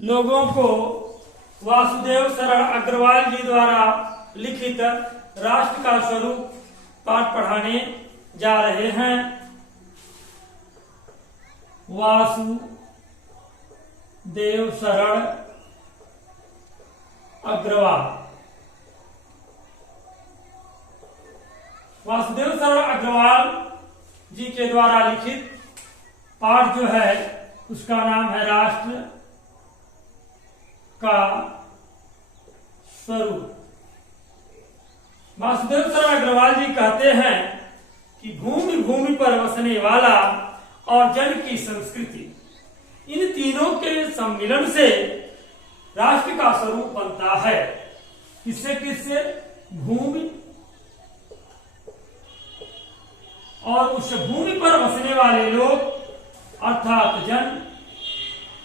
लोगों को वासुदेव शरण अग्रवाल जी द्वारा लिखित राष्ट्र का स्वरूप पाठ पढ़ाने जा रहे हैं। वासुदेव शरण अग्रवाल। वासुदेव शरण अग्रवाल जी के द्वारा लिखित पाठ जो है उसका नाम है राष्ट्र का स्वरूप। वासुदेव शरण अग्रवाल जी कहते हैं कि भूमि भूमि पर बसने वाला और जन की संस्कृति, इन तीनों के सम्मिलन से राष्ट्र का स्वरूप बनता है। किससे किससे? भूमि और उस भूमि पर बसने वाले लोग अर्थात जन,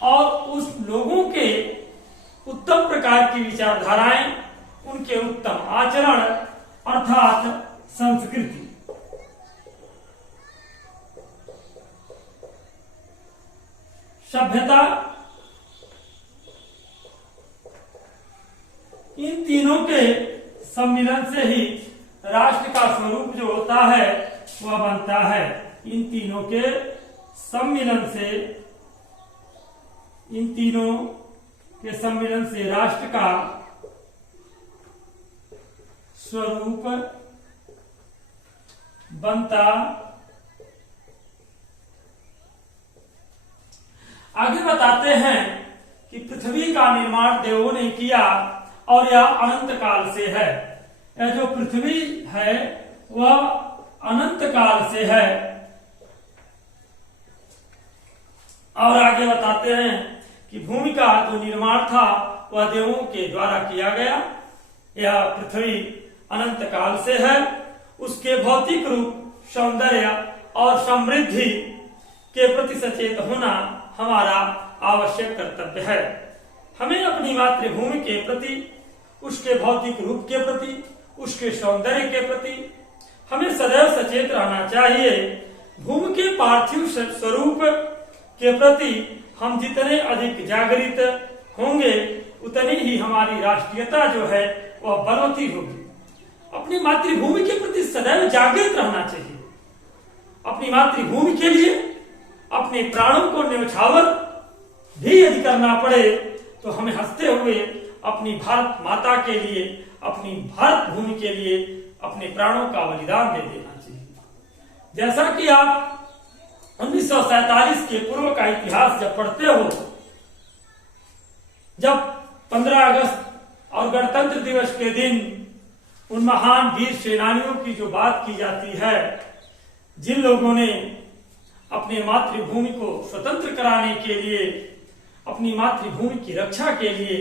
और उस लोगों के उत्तम प्रकार की विचारधाराएं, उनके उत्तम आचरण अर्थात संस्कृति। सभ्यता, इन तीनों के सम्मिलन से ही राष्ट्र का स्वरूप जो होता है वह बनता है। इन तीनों के सम्मिलन से, इन तीनों के सम्मिलन से राष्ट्र का स्वरूप बनता। आगे बताते हैं कि पृथ्वी का निर्माण देवों ने किया और यह अनंत काल से है। यह जो पृथ्वी है वह अनंत काल से है। और आगे बताते हैं कि भूमि का जो निर्माण था वह देवों के द्वारा किया गया। यह पृथ्वी अनंत काल से है। उसके भौतिक रूप, सौंदर्य और समृद्धि के प्रति सचेत होना हमारा आवश्यक कर्तव्य है। हमें अपनी मातृभूमि के प्रति, उसके भौतिक रूप के प्रति, उसके सौंदर्य के प्रति हमें सदैव सचेत रहना चाहिए। भूमि के पार्थिव स्वरूप के प्रति हम जितने अधिक जागृत होंगे उतनी ही हमारी राष्ट्रीयता जो है वह बलवती होगी। अपनी मातृभूमि के प्रति सदैव जागृत रहना चाहिए। अपनी मातृभूमि के लिए अपने प्राणों को न्यौछावर भी यदि करना पड़े तो हमें हंसते हुए अपनी भारत माता के लिए, अपनी भारत भूमि के लिए अपने प्राणों का बलिदान दे देना चाहिए। जैसा कि आप 1947 के पूर्व का इतिहास जब पढ़ते हो, जब 15 अगस्त और गणतंत्र दिवस के दिन उन महान वीर सेनानियों की जो बात की जाती है, जिन लोगों ने अपने मातृभूमि को स्वतंत्र कराने के लिए, अपनी मातृभूमि की रक्षा के लिए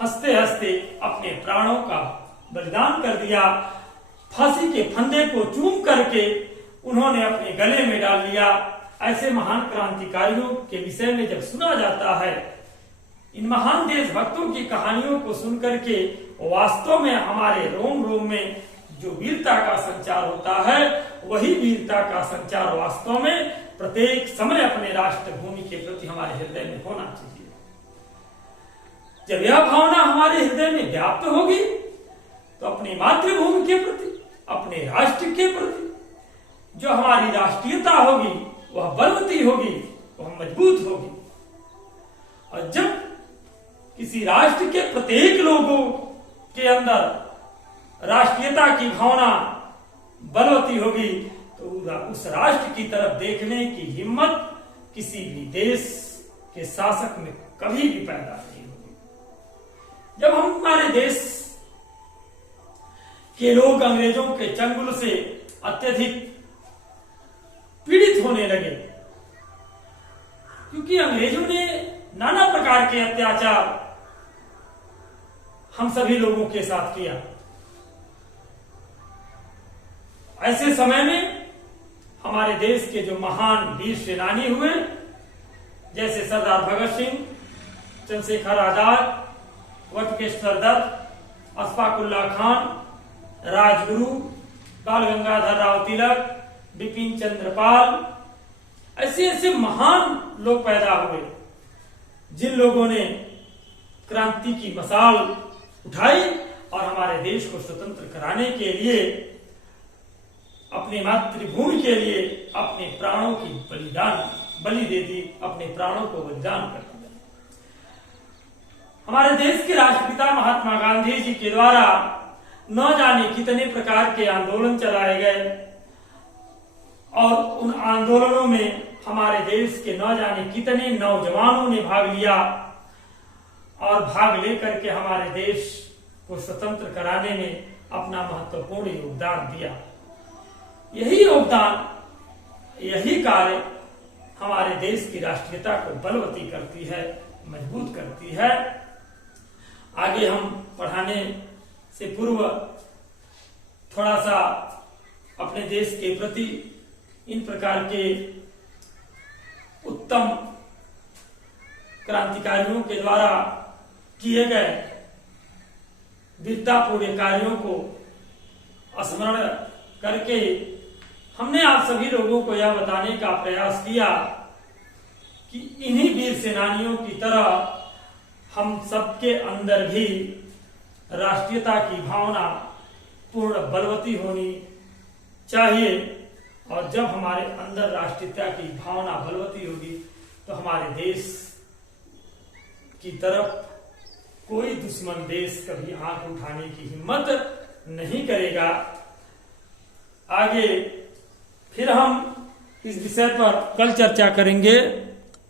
हंसते हंसते अपने प्राणों का बलिदान कर दिया, फांसी के फंदे को चूम करके उन्होंने अपने गले में डाल लिया। ऐसे महान क्रांतिकारियों के विषय में जब सुना जाता है, इन महान देशभक्तों की कहानियों को सुनकर के वास्तव में हमारे रोम रोम में जो वीरता का संचार होता है, वही वीरता का संचार वास्तव में प्रत्येक समय अपने राष्ट्र भूमि के प्रति हमारे हृदय में होना चाहिए। जब यह भावना हमारे हृदय में व्याप्त होगी तो अपनी मातृभूमि के प्रति, अपने राष्ट्र के प्रति जो हमारी राष्ट्रीयता होगी वह बलवती होगी, वह मजबूत होगी। और जब किसी राष्ट्र के प्रत्येक लोगों के अंदर राष्ट्रीयता की भावना बलवती होगी तो उस राष्ट्र की तरफ देखने की हिम्मत किसी भी देश के शासक में कभी भी पैदा नहीं होगी। जब हम हमारे देश के लोग अंग्रेजों के चंगुल से अत्यधिक पीड़ित होने लगे, क्योंकि अंग्रेजों ने नाना प्रकार के अत्याचार हम सभी लोगों के साथ किया। ऐसे समय में हमारे देश के जो महान वीर सेनानी हुए, जैसे सरदार भगत सिंह, चंद्रशेखर आजाद, बटुकेश्वर दत्त, अशफाक उल्लाह खान, राजगुरु, बाल गंगाधर राव तिलक, बिपिन चंद्र पाल, ऐसे ऐसे महान लोग पैदा हुए जिन लोगों ने क्रांति की मशाल उठाई और हमारे देश को स्वतंत्र कराने के लिए अपनी मातृभूमि के लिए अपने प्राणों की बलि दे दी, अपने प्राणों को बलिदान कर दिया। हमारे देश के राष्ट्रपिता महात्मा गांधी जी के द्वारा न जाने कितने प्रकार के आंदोलन चलाए गए और उन आंदोलनों में हमारे देश के न जाने कितने नौजवानों ने भाग लिया और भाग लेकर के हमारे देश को स्वतंत्र कराने में अपना महत्वपूर्ण योगदान दिया। यही योगदान, यही कार्य हमारे देश की राष्ट्रीयता को बलवती करती है, मजबूत करती है। आगे हम पढ़ाने से पूर्व थोड़ा सा अपने देश के प्रति इन प्रकार के उत्तम क्रांतिकारियों के द्वारा किए गए वीरतापूर्ण कार्यों को स्मरण करके हमने आप सभी लोगों को यह बताने का प्रयास किया कि इन्हीं वीर सेनानियों की तरह हम सबके अंदर भी राष्ट्रीयता की भावना पूर्ण बलवती होनी चाहिए और जब हमारे अंदर राष्ट्रीयता की भावना बलवती होगी तो हमारे देश की तरफ कोई दुश्मन देश कभी आंख उठाने की हिम्मत नहीं करेगा। आगे फिर हम इस विषय पर कल चर्चा करेंगे।